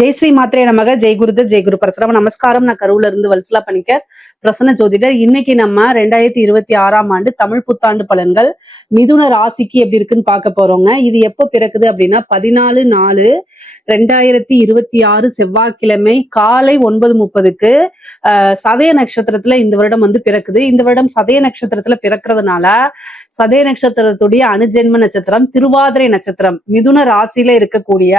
ஜெய் ஸ்ரீ மாத்திரே நமக ஜெய் குருதர் ஜெய் குரு பரசுராம நமஸ்காரம். நான் கரூர்ல இருந்து வல்சலா பண்ணிக்க பிரசன்ன ஜோதிடர். இன்னைக்கு நம்ம 2026ஆம் ஆண்டு தமிழ் புத்தாண்டு பலன்கள் மிதுன ராசிக்கு எப்படி இருக்குன்னு பார்க்க போறோங்க. இது எப்ப பிறக்குது அப்படின்னா 14/4/2026 செவ்வாய்க்கிழமை காலை 9:30க்கு சதய நட்சத்திரத்துல இந்த வருடம் வந்து பிறக்குது. இந்த வருடம் சதய நட்சத்திரத்துல பிறக்கிறதுனால சதய நட்சத்திரத்துடைய அனுஜென்ம நட்சத்திரம் திருவாதிரை நட்சத்திரம். மிதுன ராசியில இருக்கக்கூடிய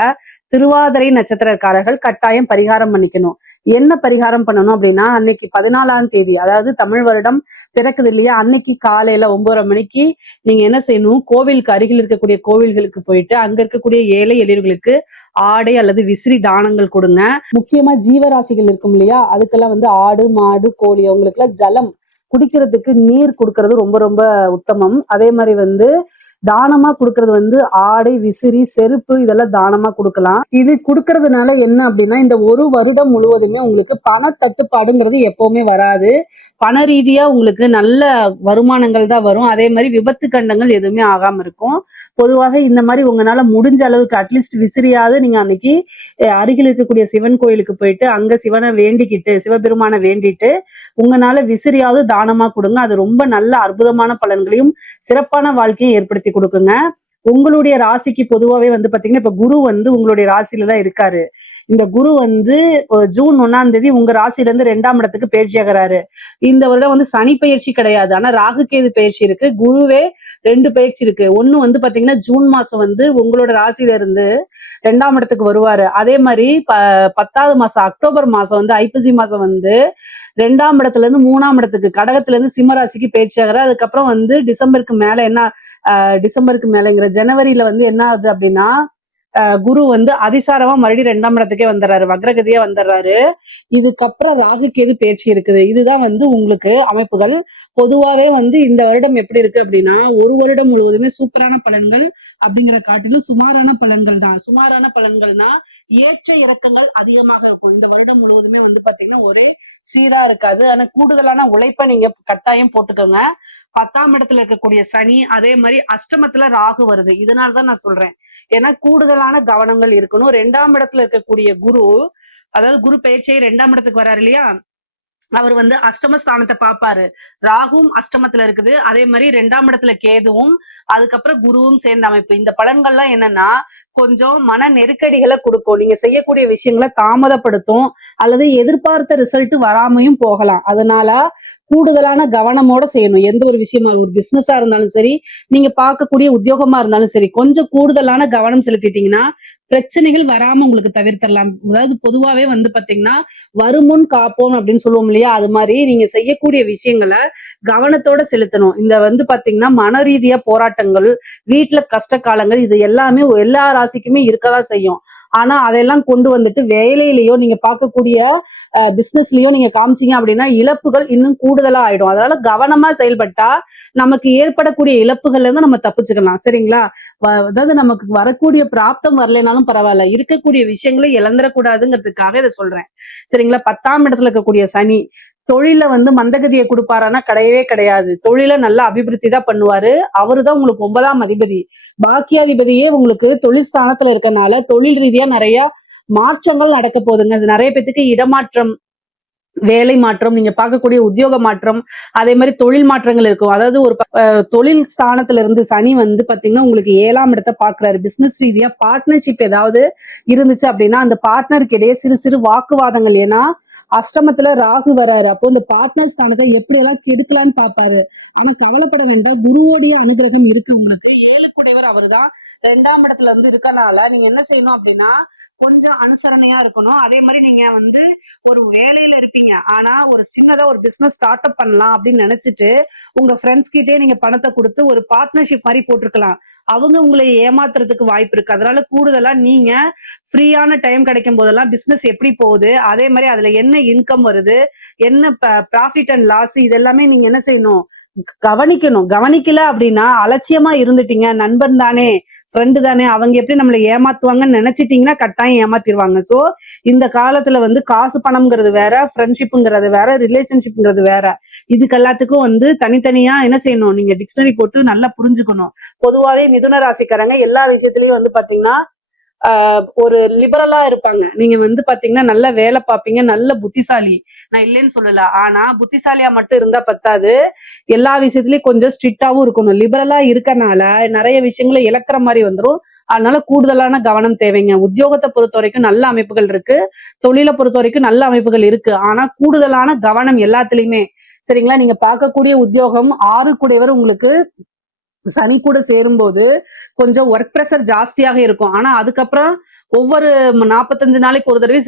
திருவாதிரை நட்சத்திரக்காரர்கள் கட்டாயம் பரிகாரம் பண்ணிக்கணும். என்ன பரிகாரம் பண்ணணும் அப்படின்னா, அன்னைக்கு 14ஆம் தேதி, அதாவது தமிழ் வருடம் பிறக்குது இல்லையா, அன்னைக்கு காலையில 9:30 மணிக்கு நீங்க என்ன செய்யணும், கோவிலுக்கு அருகில் இருக்கக்கூடிய கோவில்களுக்கு போயிட்டு அங்க இருக்கக்கூடிய ஏழை எளியவர்களுக்கு ஆடை அல்லது விசிறி தானங்கள் கொடுங்க. முக்கியமா ஜீவராசிகள் இருக்கும் இல்லையா, அதுக்கெல்லாம் வந்து ஆடு மாடு கோழி அவங்களுக்கு எல்லாம் ஜலம் குடிக்கிறதுக்கு நீர் கொடுக்கறது ரொம்ப ரொம்ப உத்தமம். அதே மாதிரி வந்து தானமா கொடுக்கறது வந்து ஆடை விசிறி செருப்பு இதெல்லாம் தானமா கொடுக்கலாம். இது கொடுக்கறதுனால என்ன அப்படின்னா, இந்த ஒரு வருடம் முழுவதுமே உங்களுக்கு பண தட்டுப்பாடுங்கிறது எப்பவுமே வராது. பண ரீதியா உங்களுக்கு நல்ல வருமானங்கள் தான் வரும். அதே மாதிரி விபத்து கண்டங்கள் எதுவுமே ஆகாம இருக்கும். பொதுவாக இந்த மாதிரி உங்களால முடிஞ்ச அளவுக்கு அட்லீஸ்ட் விசிறியாவது நீங்க அன்னைக்கு அருகில் இருக்கக்கூடிய சிவன் கோயிலுக்கு போயிட்டு அங்க சிவனை வேண்டிக்கிட்டு சிவபெருமான வேண்டிட்டு உங்களால விசிறியாவது தானமா கொடுங்க. அது ரொம்ப நல்ல அற்புதமான பலன்களையும் சிறப்பான வாழ்க்கையை ஏற்படுத்தி கொடுக்குங்க. உங்களுடைய ராசிக்கு பொதுவாகவே வந்து பாத்தீங்கன்னா இப்ப குரு வந்து உங்களுடைய ராசியில தான் இருக்காரு. இந்த குரு வந்து ஜூன் 1ஆம் தேதி உங்க ராசியில இருந்து 2ஆம் இடத்துக்கு பயிற்சி ஆகிறாரு. இந்த வருடம் வந்து சனி பயிற்சி கிடையாது, ஆனா ராகு கேது பயிற்சி இருக்கு. குருவே 2 பயிற்சி இருக்கு. ஒண்ணு வந்து பாத்தீங்கன்னா ஜூன் மாசம் வந்து உங்களோட ராசியில இருந்து 2ஆம் இடத்துக்கு வருவாரு. அதே மாதிரி 10வது மாசம் அக்டோபர் மாசம் வந்து ஐப்பசி மாசம் வந்து 2ஆம் இடத்துல இருந்து 3ஆம் இடத்துக்கு கடகத்துல இருந்து சிம்ம ராசிக்கு பயிற்சி ஆகிறாரு. அதுக்கப்புறம் வந்து டிசம்பருக்கு மேலங்கிற ஜனவரியில வந்து என்ன ஆகுது அப்படின்னா, குரு வந்து அதிசாரமா மறுபடியும் 2ஆம் இடத்துக்கே வந்துடுறாரு, வக்ரகதியா வந்துடுறாரு. இதுக்கப்புறம் ராகு கேது பயிற்சி இருக்குது. இதுதான் வந்து உங்களுக்கு அமைப்புகள். பொதுவாவே வந்து இந்த வருடம் எப்படி இருக்கு அப்படின்னா, ஒரு வருடம் முழுவதுமே சூப்பரான பலன்கள் அப்படிங்கிற காட்டிலும் சுமாரான பலன்கள் தான். சுமாரான பலன்கள்னா ஏற்ற இறக்கங்கள் அதிகமாக இருக்கும். இந்த வருடம் முழுவதுமே வந்து பாத்தீங்கன்னா ஒரே சீரா இருக்காது. ஆனா கூடுதலான உழைப்பை நீங்க கட்டாயம் போட்டுக்கோங்க. 10ஆம் இடத்துல இருக்கக்கூடிய சனி, அதே மாதிரி அஷ்டமத்துல ராகு வருது. இதனாலதான் நான் சொல்றேன், ஏன்னா கூடுதலான கவனங்கள் இருக்கணும். 2ஆம் இடத்துல இருக்கக்கூடிய குரு, அதாவது குரு பேச்சை 2ஆம் இடத்துக்கு வராரு இல்லையா, அவர் வந்து அஷ்டமஸ்தானத்தை பார்ப்பாரு. ராகுவும் அஷ்டமத்துல இருக்குது, அதே மாதிரி 2ஆம் இடத்துல கேதுவும் அதுக்கப்புறம் குருவும் சேர்ந்த அமைப்பு. இந்த பலன்கள்லாம் என்னன்னா கொஞ்சம் மன நெருக்கடிகளை கொடுக்கும். நீங்க செய்யக்கூடிய விஷயங்களை தாமதப்படுத்தும் அல்லது எதிர்பார்த்த ரிசல்ட் வராமையும் போகலாம். அதனால கூடுதலான கவனமோட செய்யணும். எந்த ஒரு விஷயமா, ஒரு பிசினஸா இருந்தாலும் சரி, நீங்க பார்க்கக்கூடிய உத்தியோகமா இருந்தாலும் சரி, கொஞ்சம் கூடுதலான கவனம் செலுத்திட்டீங்கன்னா பிரச்சனைகள் வராம உங்களுக்கு தவிர்த்தரலாம். அதாவது பொதுவாவே வந்து பாத்தீங்கன்னா வருமுன் காப்போம் அப்படின்னு சொல்லுவோம் இல்லையா, அது மாதிரி நீங்க செய்யக்கூடிய விஷயங்களை கவனத்தோட செலுத்தணும். இந்த வந்து பாத்தீங்கன்னா மன ரீதியா போராட்டங்கள், வீட்டுல கஷ்ட காலங்கள், இது எல்லாமே எல்லா ராசிக்குமே இருக்கதான் செய்யும். ஆனா அதெல்லாம் கொண்டு வந்துட்டு வேலையிலயோ நீங்க பார்க்கக்கூடிய பிசினஸ்லயோ நீங்க காமிச்சீங்க அப்படின்னா இழப்புகள் இன்னும் கூடுதலா ஆயிடும். அதனால கவனமா செயல்பட்டா நமக்கு ஏற்படக்கூடிய இழப்புகள்ல இருந்து நம்ம தப்பிச்சுக்கலாம். சரிங்களா? அதாவது நமக்கு வரக்கூடிய பிராப்தம் வரலைனாலும் பரவாயில்ல, இருக்கக்கூடிய விஷயங்களை இழந்துடக்கூடாதுங்கிறதுக்காக இதை சொல்றேன். சரிங்களா? 10ஆம் இடத்துல இருக்கக்கூடிய சனி தொழில வந்து மந்தகதியை கொடுப்பாரானா கிடையவே கிடையாது. தொழில நல்லா அபிவிருத்தி தான் பண்ணுவாரு. அவருதான் உங்களுக்கு 9ஆம் அதிபதி. பாக்கியாதிபதியே உங்களுக்கு தொழில் ஸ்தானத்துல இருக்கனால தொழில் ரீதியா நிறைய மாற்றங்கள் நடக்க போகுதுங்க. அது நிறைய பேத்துக்கு இடமாற்றம், வேலை மாற்றம், நீங்க பார்க்கக்கூடிய உத்தியோக மாற்றம், அதே மாதிரி தொழில் மாற்றங்கள் இருக்கும். அதாவது ஒரு தொழில் ஸ்தானத்துல இருந்து சனி வந்து பாத்தீங்கன்னா உங்களுக்கு 7ஆம் இடத்தை பாக்குறாரு. பிசினஸ் ரீதியா பார்ட்னர்ஷிப் ஏதாவது இருந்துச்சு அப்படின்னா அந்த பார்ட்னருக்கு இடையே சிறு சிறு வாக்குவாதங்கள். ஏன்னா அஷ்டமத்துல ராகு வராரு. அப்போ இந்த பார்ட்னர் ஸ்தானத்தை எப்படி எல்லாம் கெடுக்கலான்னு பாப்பாரு. ஆனா கவலைப்பட வேண்டாம், குருவோடைய அனுகிரகம் இருக்கு உங்களுக்கு. 7 கூடவர் அவர் தான் 2ஆம் இடத்துல இருந்து இருக்கனால நீங்க என்ன செய்யணும் அப்படின்னா கொஞ்சம் அனுசரணையா இருக்கணும். அதே மாதிரி நீங்க வந்து ஒரு வேலையில இருப்பீங்க, ஆனா ஒரு சின்னதா ஒரு பிசினஸ் ஸ்டார்ட் அப் பண்ணலாம் அப்படின்னு நினைச்சிட்டு உங்க ஃப்ரெண்ட்ஸ் கிட்டே நீங்க பணத்தை கொடுத்து ஒரு பார்ட்னர்ஷிப் மாதிரி போட்டிருக்கலாம். அவங்க உங்களை ஏமாத்துறதுக்கு வாய்ப்பு இருக்கு. அதனால கூடுதலா நீங்க ஃப்ரீயான டைம் கிடைக்கும் போதெல்லாம் பிசினஸ் எப்படி போகுது, அதே மாதிரி அதுல என்ன இன்கம் வருது, என்ன ப்ராஃபிட் அண்ட் லாஸ், இதெல்லாமே நீங்க என்ன செய்யணும், கவனிக்கணும். கவனிக்கல அப்படின்னா அலட்சியமா இருந்துட்டீங்க, நண்பன் தானே ஃப்ரெண்டு தானே அவங்க எப்படி நம்மளை ஏமாத்துவாங்கன்னு நினைச்சிட்டீங்கன்னா கட்டாயம் ஏமாத்திடுவாங்க. சோ இந்த காலத்துல வந்து காசு பணம்ங்கிறது வேற, ஃப்ரெண்ட்ஷிப்புங்கிறது வேற, ரிலேஷன்ஷிப்ங்கிறது வேற. இதுக்கு எல்லாத்துக்கும் வந்து தனித்தனியா என்ன செய்யணும், நீங்க டிக்ஷனரி போட்டு நல்லா புரிஞ்சுக்கணும். பொதுவாவே மிதுன ராசிக்காரங்க எல்லா விஷயத்திலயும் வந்து பாத்தீங்கன்னா ஒரு லிபரலா இருப்பாங்க. நீங்க வந்து பாத்தீங்கன்னா நல்ல வேலை பார்ப்பீங்க, நல்ல புத்திசாலி. நான் இல்லைன்னு சொல்லல. ஆனா புத்திசாலியா மட்டும் இருந்தா பத்தாது. எல்லா விஷயத்திலயும் கொஞ்சம் ஸ்ட்ரிக்டாவும் இருக்கணும். லிபரலா இருக்கனால நிறைய விஷயங்களை இழக்கிற மாதிரி வந்துரும். அதனால கூடுதலான கவனம் தேவைங்க. உத்தியோகத்தை பொறுத்த வரைக்கும் நல்ல அமைப்புகள் இருக்கு. தொழிலை பொறுத்த வரைக்கும் நல்ல அமைப்புகள் இருக்கு. ஆனா கூடுதலான கவனம் எல்லாத்துலயுமே. சரிங்களா? நீங்க பார்க்கக்கூடிய உத்தியோகம் 6 கூடையவர் உங்களுக்கு சனி கூட சேரும்போது கொஞ்சம் ஒர்க் ப்ரெஷர் ஜாஸ்தியாக இருக்கும். ஆனா அதுக்கப்புறம் ஒவ்வொரு 45 நாளைக்கு ஒரு தடவை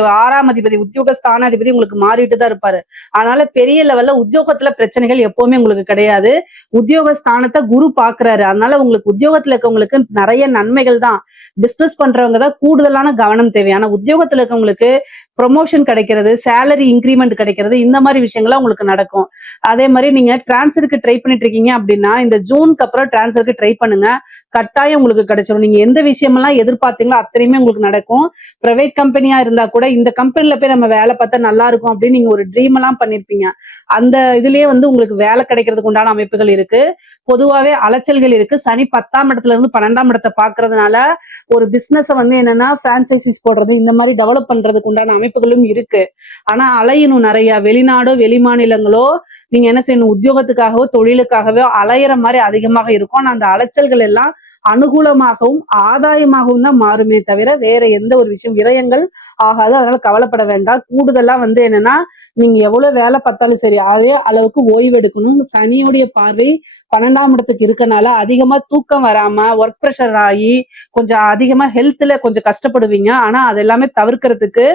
6ஆம் அதிபதி உத்தியோக ஸ்தானாதிபதி உங்களுக்கு மாறிட்டு தான் இருப்பாரு. அதனால பெரிய லெவல்ல உத்தியோகத்துல பிரச்சனைகள் எப்பவுமே உங்களுக்கு கிடையாது. உத்தியோக ஸ்தானத்தை குரு பாக்குறாரு. அதனால உங்களுக்கு உத்தியோகத்துல இருக்கவங்களுக்கு நிறைய நன்மைகள் தான். பிசினஸ் பண்றவங்க தான் கூடுதலான கவனம் தேவை. ஆனா உத்தியோகத்துல இருக்கவங்களுக்கு ப்ரொமோஷன் கிடைக்கிறது, சேலரி இன்கிரிமெண்ட் கிடைக்கிறது, இந்த மாதிரி விஷயங்கள்லாம் உங்களுக்கு நடக்கும். அதே மாதிரி நீங்க டிரான்ஸ்ஃபருக்கு ட்ரை பண்ணிட்டு இருக்கீங்க அப்படின்னா இந்த ஜூனுக்கு அப்புறம் டிரான்ஸ்ஃபருக்கு ட்ரை பண்ணுங்க. கட்டாயம் உங்களுக்கு கிடைச்சிடும். நீங்க எந்த விஷயமெல்லாம் எதிர்பார்த்தீங்களோ அத்தனையுமே உங்களுக்கு நடக்கும். பிரைவேட் கம்பெனியா இருந்தா கூட இந்த கம்பெனில போய் நம்ம வேலை பார்த்தா நல்லா இருக்கும் அப்படின்னு நீங்க ஒரு ட்ரீம் எல்லாம் பண்ணிருப்பீங்க. அந்த இதுலயே வந்து உங்களுக்கு வேலை கிடைக்கிறதுக்கு உண்டான அமைப்புகள் இருக்கு. பொதுவாவே அலைச்சல்கள் இருக்கு. சனி 10ஆம் இடத்துல இருந்து 12ஆம் இடத்தை பாக்குறதுனால ஒரு பிசினஸ் வந்து என்னன்னா பிரான்சைசிஸ் போடுறது, இந்த மாதிரி டெவலப் பண்றதுக்கு உண்டான அமைப்புகளும் இருக்கு. ஆனா அலையணும் நிறைய. வெளிநாடோ வெளி மாநிலங்களோ நீங்க என்ன செய்யணும், உத்தியோகத்துக்காகவோ தொழிலுக்காகவோ அலையிற மாதிரி அதிகமாக இருக்கும். ஆனா அந்த அலைச்சல்கள் எல்லாம் அனுகூலமாகவும் ஆதாயமாகவும் தான் மாறுமே தவிர வேற எந்த ஒரு விஷயம் விரயங்கள் ஆகாது. அதனால கவலைப்பட வேண்டாம். கூடுதலா வந்து என்னன்னா நீங்க எவ்வளவு வேலை பார்த்தாலும் சரி அதே அளவுக்கு ஓய்வு எடுக்கணும். சனியுடைய பார்வை 12ஆம் இடத்துக்கு இருக்கனால அதிகமா தூக்கம் வராம ஒர்க் ப்ரெஷர் ஆகி கொஞ்சம் அதிகமா ஹெல்த்ல கொஞ்சம் கஷ்டப்படுவீங்க. ஆனா அது எல்லாமே தவிர்க்கிறதுக்கு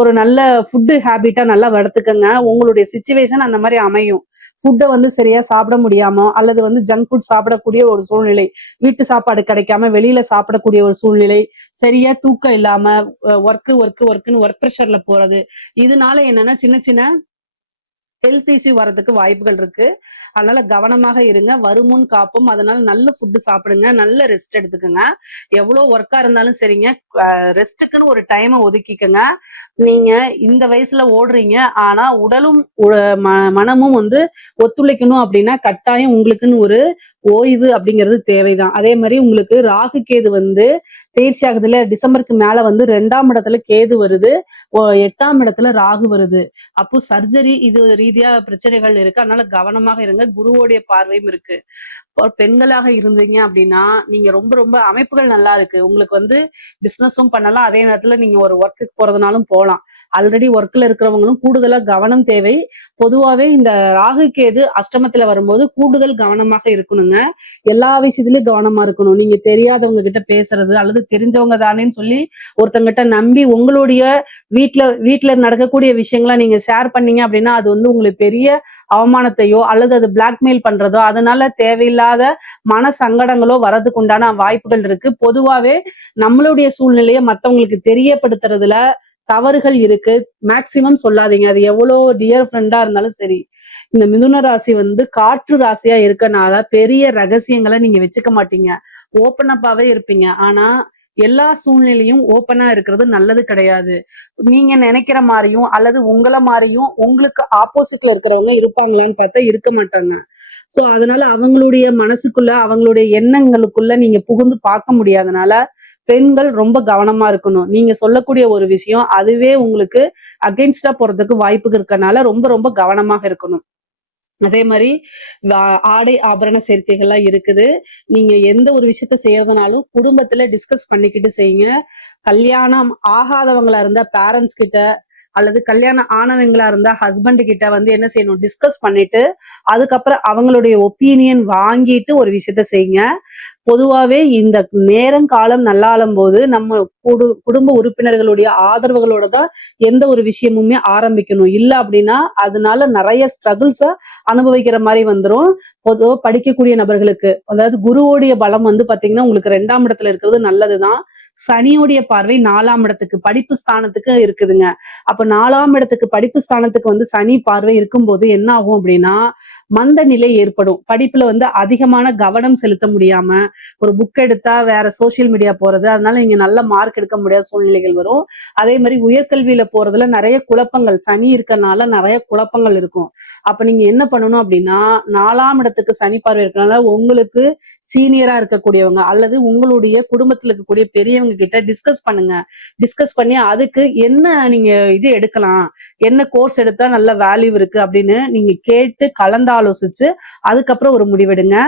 ஒரு நல்ல ஃபுட்டு ஹேபிட்டா நல்லா வளர்த்துக்கங்க. உங்களுடைய சிச்சுவேஷன் அந்த மாதிரி அமையும். ஃபுட்டை வந்து சரியா சாப்பிட முடியாம அல்லது வந்து ஜங்க் ஃபுட் சாப்பிடக்கூடிய ஒரு சூழ்நிலை, வீட்டு சாப்பாடு கிடைக்காம வெளியில சாப்பிடக்கூடிய ஒரு சூழ்நிலை, சரியா தூக்கம் இல்லாம ஒர்க்குன்னு ஒர்க் ப்ரெஷர்ல போறது, இதனால என்னன்னா சின்ன சின்ன ஹெல்த் இஷ்யூ வரதுக்கு வாய்ப்புகள் இருக்கு. அதனால கவனமாக இருங்க. வருமுன் காப்போம். அதனால நல்ல ஃபுட்டு சாப்பிடுங்க, நல்ல ரெஸ்ட் எடுத்துக்கங்க. எவ்வளவு ஒர்க்கா இருந்தாலும் சரிங்க, ரெஸ்ட்டுக்குன்னு ஒரு டைமை ஒதுக்கிக்கங்க. நீங்க இந்த வயசுல ஓடுறீங்க. ஆனா உடலும் மனமும் வந்து ஒத்துழைக்கணும் அப்படின்னா கட்டாயம் உங்களுக்குன்னு ஒரு ஓய்வு அப்படிங்கிறது தேவைதான். அதே மாதிரி உங்களுக்கு ராகு கேது வந்து பயிற்சி ஆகுதுல, டிசம்பருக்கு மேல வந்து 2ஆம் இடத்துல கேது வருது, 8ஆம் இடத்துல ராகு வருது. அப்போ சர்ஜரி இது ரீதியா பிரச்சனைகள் இருக்கு. அதனால கவனமாக இருங்க. குருவோடைய பார்வையும் இருக்கு. பெண்களாக இருந்தீங்க அப்படின்னா நீங்க ரொம்ப ரொம்ப அமைப்புகள் நல்லா இருக்கு. உங்களுக்கு வந்து பிசினஸும் பண்ணலாம். அதே நேரத்துல நீங்க ஒரு ஒர்க்குக்கு போறதுனாலும் போகலாம். ஆல்ரெடி ஒர்க்ல இருக்கிறவங்களும் கூடுதலா கவனம் தேவை. பொதுவாவே இந்த ராகு கேது அஷ்டமத்துல வரும்போது கூடுதல் கவனமாக இருக்கணுங்க. எல்லா விஷயத்திலயும் கவனமா இருக்கணும். நீங்க தெரியாதவங்க கிட்ட பேசுறது அல்லது தெரிஞ்சவங்க தானேன்னு சொல்லி ஒருத்தங்கிட்ட நம்பி உங்களுடைய வீட்டுல நடக்கக்கூடிய விஷயங்களை நீங்க ஷேர் பண்ணீங்க அப்படின்னா அது வந்து உங்களுக்கு பெரிய அவமானத்தையோ அல்லது அது பிளாக்மெயில் பண்றதோ அதனால தேவையில்லாத மன சங்கடங்களோ வரதுக்கு உண்டான வாய்ப்புகள் இருக்கு. பொதுவாவே நம்மளுடைய சூழ்நிலையை மத்தவங்களுக்கு தெரியப்படுத்துறதுல தவறுகள் இருக்கு. மேக்சிமம் சொல்லாதீங்க. அது எவ்வளவு டியர் ஃப்ரெண்டா இருந்தாலும் சரி. இந்த மிதுன ராசி வந்து காற்று ராசியா இருக்கனால பெரிய ரகசியங்களை நீங்க வச்சுக்க மாட்டீங்க. ஓப்பன் அப்பாவே இருப்பீங்க. ஆனா எல்லா சூழ்நிலையும் ஓப்பனா இருக்கிறது நல்லது கிடையாது. நீங்க நினைக்கிற மாதிரியும் அல்லது உங்களை மாதிரியும் உங்களுக்கு ஆப்போசிட்ல இருக்கிறவங்க இருப்பாங்களான்னு பார்த்தா இருக்க மாட்டாங்க. சோ அதனால அவங்களுடைய மனசுக்குள்ள அவங்களுடைய எண்ணங்களுக்குள்ள நீங்க புகுந்து பார்க்க முடியாதனால பெண்கள் ரொம்ப கவனமா இருக்கணும். நீங்க சொல்லக்கூடிய ஒரு விஷயம் அதுவே உங்களுக்கு அகைன்ஸ்டா போறதுக்கு வாய்ப்பு இருக்கனால ரொம்ப ரொம்ப கவனமாக இருக்கணும். அதே மாதிரி ஆடை ஆபரண சேர்க்கைகள்லாம் இருக்குது. நீங்க எந்த ஒரு விஷயத்த செய்யறதுனாலும் குடும்பத்துல டிஸ்கஸ் பண்ணிக்கிட்டு செய்யுங்க. கல்யாணம் ஆகாதவங்களா இருந்தா பேரண்ட்ஸ் கிட்ட அல்லது கல்யாணம் ஆனவங்களா இருந்தா ஹஸ்பண்ட் கிட்ட வந்து என்ன செய்யணும், டிஸ்கஸ் பண்ணிட்டு அதுக்கப்புறம் அவங்களுடைய ஒப்பீனியன் வாங்கிட்டு ஒரு விஷயத்த செய்யுங்க. பொதுவாவே இந்த நேரம் காலம் நல்லாளும் போது நம்ம குடும்ப உறுப்பினர்களுடைய ஆதரவுகளோட தான் எந்த ஒரு விஷயமுமே ஆரம்பிக்கணும். இல்ல அப்படின்னா அதனால நிறைய ஸ்ட்ரகிள்ஸ அனுபவிக்கிற மாதிரி வந்துரும். பொதுவா படிக்கக்கூடிய நபர்களுக்கு அதாவது குருவோடைய பலம் வந்து பாத்தீங்கன்னா உங்களுக்கு 2ஆம் இடத்துல இருக்கிறது நல்லதுதான். சனியோடைய பார்வை 4ஆம் இடத்துக்கு படிப்பு ஸ்தானத்துக்கு இருக்குதுங்க. அப்ப 4ஆம் இடத்துக்கு படிப்பு ஸ்தானத்துக்கு வந்து சனி பார்வை இருக்கும்போது என்ன ஆகும் அப்படின்னா மந்த நிலை ஏற்படும். படிப்புல வந்து அதிகமான கவனம் செலுத்த முடியாம ஒரு புக் எடுத்தா வேற சோசியல் மீடியா போறது, அதனால நீங்க நல்ல மார்க் எடுக்க முடியாத சூழ்நிலைகள் வரும். அதே மாதிரி உயர்கல்வியில போறதுல நிறைய குழப்பங்கள், சனி இருக்கனால நிறைய குழப்பங்கள் இருக்கும். அப்ப நீங்க என்ன பண்ணணும் அப்படின்னா, 4ஆம் இடத்துக்கு சனி பார்வை இருக்கனால உங்களுக்கு சீனியரா இருக்கக்கூடியவங்க அல்லது உங்களுடைய குடும்பத்துல இருக்கக்கூடிய பெரியவங்க கிட்ட டிஸ்கஸ் பண்ணுங்க. டிஸ்கஸ் பண்ணி அதுக்கு என்ன நீங்க இது எடுக்கலாம், என்ன கோர்ஸ் எடுத்தா நல்ல வேல்யூ இருக்கு அப்படின்னு நீங்க கேட்டு கலந்தாலோசிச்சு அதுக்கப்புறம் ஒரு முடிவெடுங்க.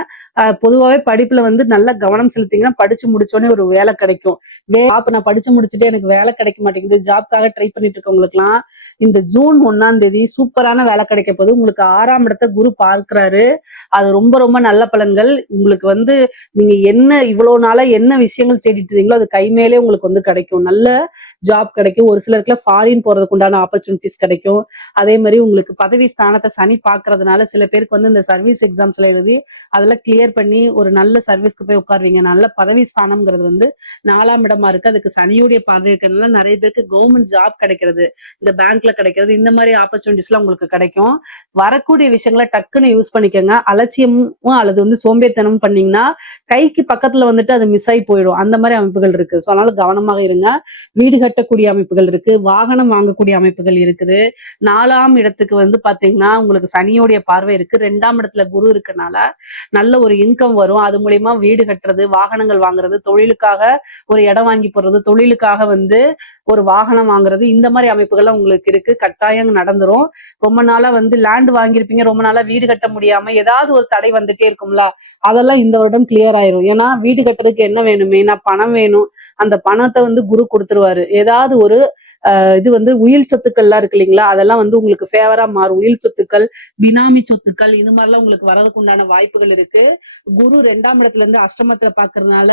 பொதுவாவே படிப்புல வந்து நல்ல கவனம் செலுத்தீங்கன்னா படிச்சு முடிச்சோடனே ஒரு வேலை கிடைக்கும். ஜாப் நான் படிச்சு முடிச்சுட்டு எனக்கு வேலை கிடைக்க மாட்டேங்குது, ஜாப்காக ட்ரை பண்ணிட்டு இருக்கவங்களுக்குலாம் இந்த ஜூன் 1ஆம் தேதி சூப்பரான வேலை கிடைக்க போது. உங்களுக்கு 6ஆம் இடத்தை குரு பார்க்கிறாரு. அது ரொம்ப ரொம்ப நல்ல பலன்கள். உங்களுக்கு வந்து நீங்க என்ன இவ்வளவு நாளா என்ன விஷயங்கள் தேடிட்டு இருந்தீங்களோ அது கை மேலே உங்களுக்கு வந்து கிடைக்கும். நல்ல ஜாப் கிடைக்கும். ஒரு சிலருக்குலாம் ஃபாரின் போறதுக்கு உண்டான ஆப்பர்ச்சுனிட்டிஸ் கிடைக்கும். அதே மாதிரி உங்களுக்கு பதவி ஸ்தானத்தை சனி பார்க்கறதுனால சில பேருக்கு வந்து இந்த சர்வீஸ் எக்ஸாம்ஸ்ல எழுதி அதெல்லாம் கிளியர் பண்ணி ஒரு நல்ல சர்வீஸ்க்கு போய் உட்காருவீங்க. நல்ல பதவி ஸ்தானம்ங்கிறது வந்து 4ஆம் இடமா இருக்கு. அதுக்கு சனியுடைய பார்வை இருக்கிறதுனால நிறைய பேருக்கு கவர்மெண்ட் ஜாப் கிடைக்கிறது, இந்த பேங்க்ல கிடைக்கிறது, இந்த மாதிரி ஆப்பர்ச்சுனிட்டிஸ் எல்லாம் உங்களுக்கு கிடைக்கும். வரக்கூடிய விஷயங்களை டக்குன்னு யூஸ் பண்ணிக்கோங்க. அலட்சியமும் அல்லது வந்து சோம்பேறித்தனமும் பண்ணீங்கன்னா கைக்கு பக்கத்துல வந்துட்டு அது மிஸ் ஆகி போயிடும். அந்த மாதிரி அமைப்புகள் இருக்கு. ஸோ அதனால கவனமாக இருங்க. வீடு கட்டக்கூடிய அமைப்புகள் இருக்கு, வாகனம் வாங்கக்கூடிய அமைப்புகள் இருக்குது. 4ஆம் இடத்துக்கு வந்து பாத்தீங்கன்னா உங்களுக்கு சனியோடைய பார்வை இருக்கு. 2ஆம் இடத்துல குரு இருக்கனால நல்ல ஒரு இன்கம் வரும். அது மூலியமா வீடு கட்டுறது, வாகனங்கள் வாங்குறது, தொழிலுக்காக ஒரு இடம் வாங்கி போடுறது, தொழிலுக்காக வந்து ஒரு வாகனம் வாங்குறது, இந்த மாதிரி அமைப்புகள்லாம் உங்களுக்கு இருக்கு. கட்டாயம் நடந்துரும். ரொம்ப நாளா வந்து லேண்ட் வாங்கியிருப்பீங்க, ரொம்ப நாளா வீடு கட்ட முடியாம ஏதாவது ஒரு தடை வந்துட்டே இருக்கும்ல, அதெல்லாம் இந்த வருடம் கிளியர் ஆயிரும். ஏன்னா வீடு கட்டுறதுக்கு என்ன வேணும், மெயினா பணம் வேணும். அந்த பணத்தை வந்து குரு கொடுத்துருவாரு. ஏதாவது ஒரு இது வந்து உயில் சொத்துக்கள்லாம் இருக்கு இல்லைங்களா, அதெல்லாம் வந்து உங்களுக்கு ஃபேவரா மாறும். உயில் சொத்துக்கள், பினாமி சொத்துக்கள், இது மாதிரிலாம் உங்களுக்கு வரதுக்கு உண்டான வாய்ப்புகள் இருக்கு. குரு 2ஆம் இடத்துல இருந்து அஷ்டமத்துல பாக்குறதுனால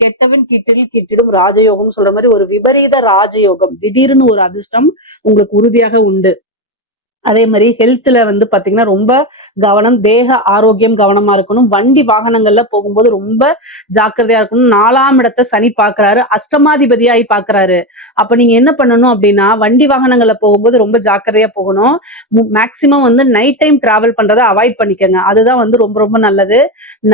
கெட்டவன் கிட்டில் கிட்டிடும் ராஜயோகம் சொல்ற மாதிரி ஒரு விபரீத ராஜயோகம், திடீர்னு ஒரு அதிர்ஷ்டம் உங்களுக்கு உறுதியாக உண்டு. அதே மாதிரி ஹெல்த்ல வந்து பாத்தீங்கன்னா ரொம்ப கவனம், தேக ஆரோக்கியம் கவனமா இருக்கணும். வண்டி வாகனங்கள்ல போகும்போது ரொம்ப ஜாக்கிரதையா இருக்கணும். 4ஆம் இடத்தை சனி பாக்குறாரு, அஷ்டமாதிபதியாகி பாக்குறாரு. அப்ப நீங்க என்ன பண்ணணும் அப்படின்னா, வண்டி வாகனங்கள்ல போகும்போது ரொம்ப ஜாக்கிரதையா போகணும். மேக்சிமம் வந்து நைட் டைம் டிராவல் பண்றதை அவாய்ட் பண்ணிக்கோங்க. அதுதான் வந்து ரொம்ப ரொம்ப நல்லது.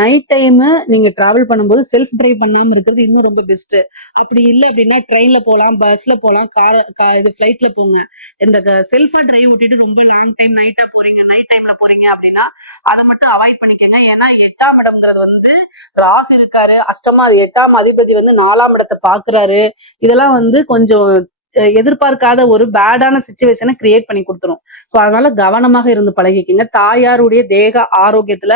நைட் டைம் நீங்க டிராவல் பண்ணும்போது செல்ஃப் டிரைவ் பண்ணாம இருக்கிறது இன்னும் ரொம்ப பெஸ்ட். அப்படி இல்லை அப்படின்னா ட்ரெயின்ல போகலாம், பஸ்ல போகலாம், இது ஃபிளைட்ல போங்க. இந்த செல்ஃபா டிரைவ் விட்டுட்டு ரொம்ப லாங் டைம் நைட்டா போறீங்க, நைட் டைம்ல போறீங்க அப்படின்னா அதை மட்டும் அவாய்ட் பண்ணிக்கங்க. ஏன்னா 8ஆம் இடம்ங்கிறது வந்து ராகு இருக்காரு, 8ஆம் அதிபதி வந்து 4ஆம் இடத்தை பாக்குறாரு. இதெல்லாம் வந்து கொஞ்சம் எதிர்பார்க்காத ஒரு பேடான சிச்சுவேஷனை கிரியேட் பண்ணி கொடுத்துரும். ஸோ அதனால கவனமாக இருந்து பழகிக்கங்க. தாயாருடைய தேக ஆரோக்கியத்துல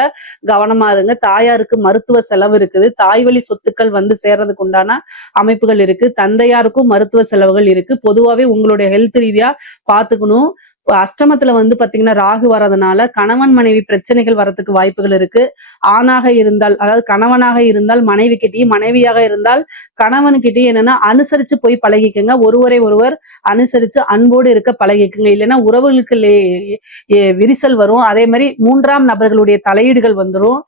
கவனமா இருங்க. தாயாருக்கு மருத்துவ செலவு இருக்குது, தாய்வழி சொத்துக்கள் வந்து சேர்றதுக்கு உண்டான அமைப்புகள் இருக்கு, தந்தையாருக்கும் மருத்துவ செலவுகள் இருக்கு. பொதுவாவே உங்களுடைய ஹெல்த் ரீதியா பாத்துக்கணும். அஷ்டமத்துல வந்து பாத்தீங்கன்னா ராகு வர்றதுனால கணவன் மனைவி பிரச்சனைகள் வரதுக்கு வாய்ப்புகள் இருக்கு. ஆணாக இருந்தால், அதாவது கணவனாக இருந்தால் மனைவி கிட்டயும், மனைவியாக இருந்தால் கணவன்கிட்டயும் என்னன்னா அனுசரிச்சு போய் பழகிக்கங்க. ஒருவரை ஒருவர் அனுசரிச்சு அன்போடு இருக்க பழகிக்குங்க. இல்லைன்னா உறவுகளுக்கு விரிசல் வரும். அதே மாதிரி 3ஆம் நபர்களுடைய தலையீடுகள் வந்துடும்.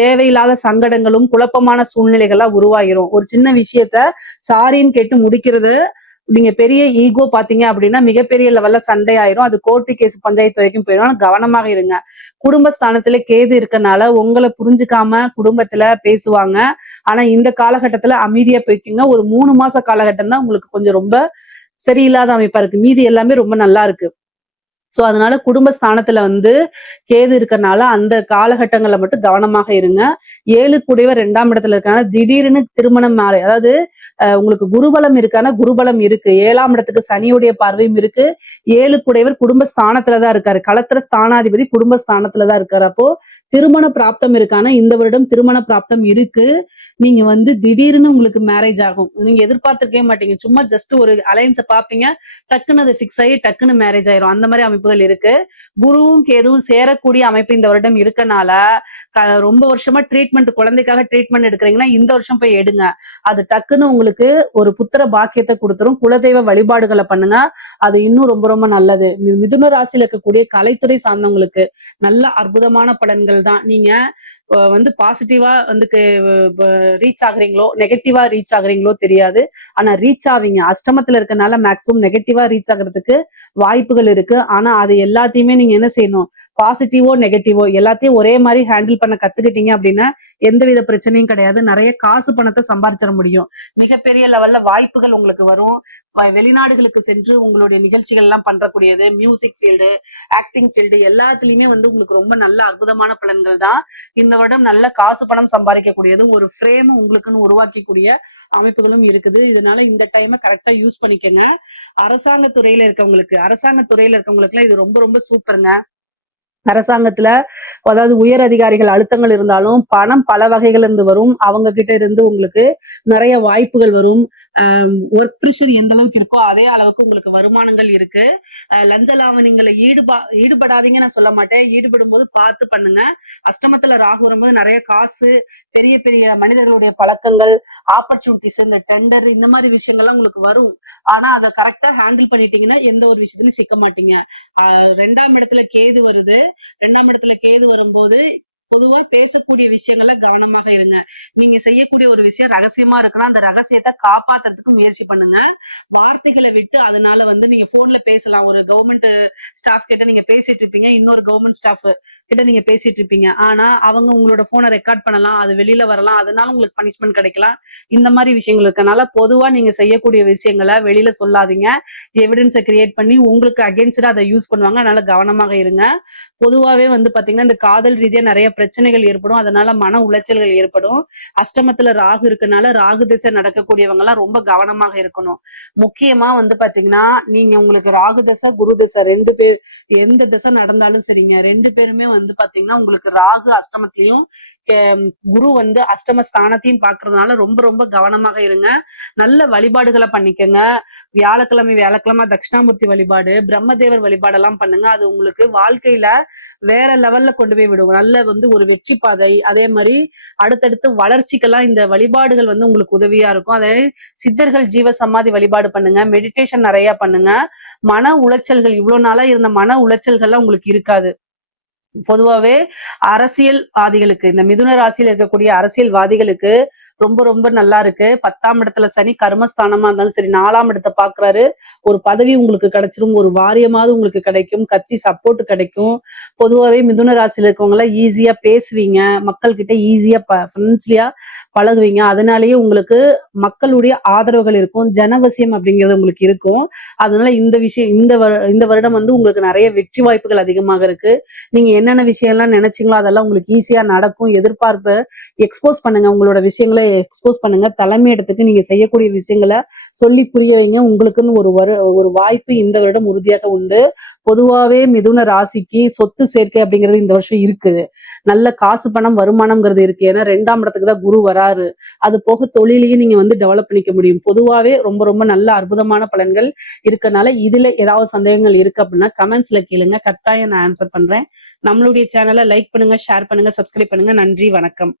தேவையில்லாத சங்கடங்களும் குழப்பமான சூழ்நிலைகள்லாம் உருவாகிரும். ஒரு சின்ன விஷயத்த சாரின்னு கேட்டு முடிக்கிறது, நீங்க பெரிய ஈகோ பாத்தீங்க அப்படின்னா மிகப்பெரிய லெவல்ல சண்டை ஆயிரும். அது கோர்ட்டு கேஸ் பஞ்சாயத்து வரைக்கும் போயிடும். கவனமாக இருங்க. குடும்பஸ்தானத்துல கேது இருக்கனால உங்களை புரிஞ்சுக்காம குடும்பத்துல பேசுவாங்க. ஆனா இந்த காலகட்டத்துல அமைதியா போய்க்குங்க. ஒரு 3 மாச காலகட்டம் தான் உங்களுக்கு கொஞ்சம் ரொம்ப சரியில்லாத அமைப்பா இருக்கு. மீதி எல்லாமே ரொம்ப நல்லா இருக்கு. சோ அதனால குடும்பஸ்தானத்துல வந்து கேது இருக்கறனால அந்த காலகட்டங்கள்ல மட்டும் கவனமாக இருங்க. 7 கூடியவர் 2ஆம் இடத்துல இருக்கனால திடீர்னு திருமணம் மாறி, அதாவது உங்களுக்கு குருபலம் இருக்கான குருபலம் இருக்கு. 7ஆம் இடத்துக்கு சனியுடைய பார்வையும் இருக்கு. 7 கூடியவர் குடும்பஸ்தானத்துலதான் இருக்காரு. களத்திர ஸ்தானாதிபதி குடும்பஸ்தானத்துலதான் இருக்காரு. அப்போ திருமண பிராப்தம் இருக்கான இந்த வருடம் திருமண பிராப்தம் இருக்கு. நீங்க வந்து திடீர்னு உங்களுக்கு மேரேஜ் ஆகும். நீங்க எதிர்பார்த்திருக்கவே மாட்டீங்க. சும்மா ஜஸ்ட் ஒரு அலைன்ஸை பாப்பீங்க, டக்குன்னு அது ஃபிக்ஸ் ஆகி டக்குன்னு மேரேஜ் ஆயிரும். அந்த மாதிரி அமைப்புகள் இருக்கு. குருவும் கேதுவும் சேரக்கூடிய அமைப்பு இந்த வருடம் இருக்கனால ரொம்ப வருஷமா ட்ரீட்மெண்ட், குழந்தைக்காக ட்ரீட்மெண்ட் எடுக்கிறீங்கன்னா இந்த வருஷம் போய் எடுங்க. அது டக்குன்னு உங்களுக்கு ஒரு புத்திர பாக்கியத்தை கொடுத்துரும். குலதெய்வ வழிபாடுகளை பண்ணுங்க. அது இன்னும் ரொம்ப ரொம்ப நல்லது. மிதுன ராசியில இருக்கக்கூடிய கலைத்துறை சார்ந்தவங்களுக்கு நல்ல அற்புதமான பலன்கள் தான். நீங்க வந்து பாசிட்டிவா வந்து ரீச் ஆகுறீங்களோ, நெகட்டிவா ரீச் ஆகுறீங்களோ தெரியாது. ஆனா ரீச் ஆவீங்க. அஷ்டமத்துல இருக்கனால மேக்ஸிமம் நெகட்டிவா ரீச் ஆகுறதுக்கு வாய்ப்புகள் இருக்கு. ஆனா அது எல்லாத்தையுமே நீங்க என்ன செய்யணும், பாசிட்டிவோ நெகட்டிவோ எல்லாத்தையும் ஒரே மாதிரி ஹேண்டில் பண்ண கத்துக்கிட்டீங்க அப்படின்னா எந்தவித பிரச்சனையும் கிடையாது. நிறைய காசு பணத்தை சம்பாரிச்சிட முடியும். மிகப்பெரிய லெவல்ல வாய்ப்புகள் உங்களுக்கு வரும். வெளிநாடுகளுக்கு சென்று உங்களுடைய நிகழ்ச்சிகள் எல்லாம் பண்றக்கூடியது, மியூசிக் ஃபீல்டு, ஆக்டிங் ஃபீல்டு எல்லாத்துலயுமே வந்து உங்களுக்கு ரொம்ப நல்ல அற்புதமான பலன்கள் தான். இந்த வருடம் நல்ல காசு பணம் சம்பாதிக்கக்கூடியது, ஒரு ஃப்ரேம் உங்களுக்குன்னு உருவாக்கக்கூடிய அமைப்புகளும் இருக்குது. இதனால இந்த டைமை கரெக்டா யூஸ் பண்ணிக்கங்க. அரசாங்க துறையில இருக்கவங்களுக்கு எல்லாம் இது ரொம்ப ரொம்ப சூப்பருங்க. அரசாங்கத்துல அதாவது உயர் அதிகாரிகள் அழுத்தங்கள் இருந்தாலும் பணம் பல வகைகள் இருந்து வரும். அவங்க கிட்ட இருந்து உங்களுக்கு நிறைய வாய்ப்புகள் வரும். ஒர்க் ப்ரெஷர் எந்த அளவுக்கு இருக்கோ அதே அளவுக்கு உங்களுக்கு வருமானங்கள் இருக்கு. லஞ்ச லாவணிங்களை ஈடுபடாதீங்க நான் சொல்ல மாட்டேன். ஈடுபடும் போது பார்த்து பண்ணுங்க. அஷ்டமத்துல ராகு வரும்போது நிறைய காசு, பெரிய பெரிய மனிதர்களுடைய பழக்கங்கள், ஆப்பர்ச்சுனிட்டிஸ், இந்த டெண்டர் இந்த மாதிரி விஷயங்கள்லாம் உங்களுக்கு வரும். ஆனா அதை கரெக்டா ஹேண்டில் பண்ணிட்டீங்கன்னா எந்த ஒரு விஷயத்துலயும் சிக்க மாட்டீங்க. 2ஆம் இடத்துல கேது வருது. 2ஆம் இடத்துல கேது வரும்போது பொதுவா பேசக்கூடிய விஷயங்கள்ல கவனமாக இருங்க. நீங்க செய்யக்கூடிய ஒரு விஷயம் ரகசியமா இருக்குன்னா அந்த ரகசியத்தை காப்பாத்துறதுக்கு முயற்சி பண்ணுங்க. வார்த்தைகளை விட்டு அதனால வந்து நீங்க போன்ல பேசலாம். ஒரு கவர்மெண்ட் ஸ்டாஃப் கிட்ட நீங்க பேசிட்டு இருப்பீங்க, இன்னொரு கவர்மெண்ட் ஸ்டாஃப் கிட்ட நீங்க பேசிட்டு இருப்பீங்க. ஆனா அவங்க உங்களோட போனை ரெக்கார்ட் பண்ணலாம், அது வெளியில வரலாம், அதனால உங்களுக்கு பனிஷ்மெண்ட் கிடைக்கலாம். இந்த மாதிரி விஷயங்கள் இருக்கனால பொதுவா நீங்க செய்யக்கூடிய விஷயங்களை வெளியில சொல்லாதீங்க. எவிடன்ஸை கிரியேட் பண்ணி உங்களுக்கு அகேன்ஸ்டா அதை யூஸ் பண்ணுவாங்க. அதனால கவனமாக இருங்க. பொதுவாவே வந்து பாத்தீங்கன்னா இந்த காதல் ரீதியா நிறைய பிரச்சனைகள் ஏற்படும். அதனால மன உளைச்சல்கள் ஏற்படும். அஷ்டமத்துல ராகு இருக்கனால ராகு திசை நடக்கக்கூடியவங்க எல்லாம் ரொம்ப கவனமாக இருக்கணும். முக்கியமா வந்து பாத்தீங்கன்னா நீங்க உங்களுக்கு ராகு திசை குரு திசை ரெண்டு பேர் எந்த திசை நடந்தாலும் சரிங்க, ரெண்டு பேருமே வந்து பாத்தீங்கன்னா உங்களுக்கு ராகு அஷ்டமத்திலையும் குரு வந்து அஷ்டம ஸ்தானத்தையும் பாக்குறதுனால ரொம்ப ரொம்ப கவனமாக இருங்க. நல்ல வழிபாடுகளை பண்ணிக்கங்க. வியாழக்கிழமை தட்சிணாமூர்த்தி வழிபாடு, பிரம்மதேவர் வழிபாடெல்லாம் பண்ணுங்க. அது உங்களுக்கு வாழ்க்கையில வேற லெவல்ல கொண்டு போய் விடும். நல்ல வந்து ஒரு வெற்றி பாதை. அதே மாதிரி அடுத்தடுத்து வளர்ச்சிக்கெல்லாம் இந்த வழிபாடுகள் வந்து உங்களுக்கு உதவியா இருக்கும். அதே சித்தர்கள் ஜீவ சமாதி வழிபாடு பண்ணுங்க. மெடிடேஷன் நிறைய பண்ணுங்க. மன உளைச்சல்கள் இவ்வளவு நாளா இருந்த மன உளைச்சல்கள்லாம் உங்களுக்கு இருக்காது. பொதுவாவே அரசியல்வாதிகளுக்கு, இந்த மிதுன ராசியில இருக்கக்கூடிய அரசியல்வாதிகளுக்கு ரொம்ப ரொம்ப நல்லா இருக்கு. 10ஆம் இடத்துல சனி கர்மஸ்தானமா இருந்தாலும் சரி, 4ஆம் இடத்தை பாக்குறாரு. ஒரு பதவி உங்களுக்கு கிடைச்சிரும், ஒரு வாரியமாவது உங்களுக்கு கிடைக்கும், கட்சி சப்போர்ட் கிடைக்கும். பொதுவாவே மிதுன ராசியில இருக்கவங்க எல்லாம் ஈஸியா பேசுவீங்க, மக்கள் கிட்ட ஈஸியா ஃப்ரெண்ட்ஸ்லியா பழகுவீங்க. அதனாலேயே உங்களுக்கு மக்களுடைய ஆதரவுகள் இருக்கும். ஜனவசியம் அப்படிங்கிறது உங்களுக்கு இருக்கும். அதனால இந்த விஷயம் இந்த வருடம் வந்து உங்களுக்கு நிறைய வெற்றி வாய்ப்புகள் அதிகமாக இருக்கு. நீங்க என்னென்ன விஷயம் எல்லாம் நினைச்சீங்களோ அதெல்லாம் உங்களுக்கு ஈஸியா நடக்கும். எதிர்பார்ப்பை எக்ஸ்போஸ் பண்ணுங்க. உங்களோட விஷயங்களை எக்ஸ்போஸ் பண்ணுங்க. தலைமை இடத்துக்கு நீங்க செய்யக்கூடிய விஷயங்களை சொல்லி புரிய வைங்க. உங்களுக்குன்னு ஒரு வாய்ப்பு இந்த வருடம் உறுதியாக உண்டு. பொதுவாவே மிதுன ராசிக்கு சொத்து சேர்க்கை அப்படிங்கிறது இந்த வருஷம் இருக்குது. நல்ல காசு பணம் வருமானம்ங்கிறது இருக்கு. ஏன்னா 2ஆம் இடத்துக்கு தான் குரு வராரு. அது போக தொழிலையும் நீங்க வந்து டெவலப் பண்ணிக்க முடியும். பொதுவாவே ரொம்ப ரொம்ப நல்ல அற்புதமான பலன்கள் இருக்கனால இதுல ஏதாவது சந்தேகங்கள் இருக்கு அப்படின்னா கமெண்ட்ஸ்ல கேளுங்க. கட்டாயம் நான் ஆன்சர் பண்றேன். நம்மளுடைய சேனலை லைக் பண்ணுங்க, ஷேர் பண்ணுங்க, சப்ஸ்கிரைப் பண்ணுங்க. நன்றி, வணக்கம்.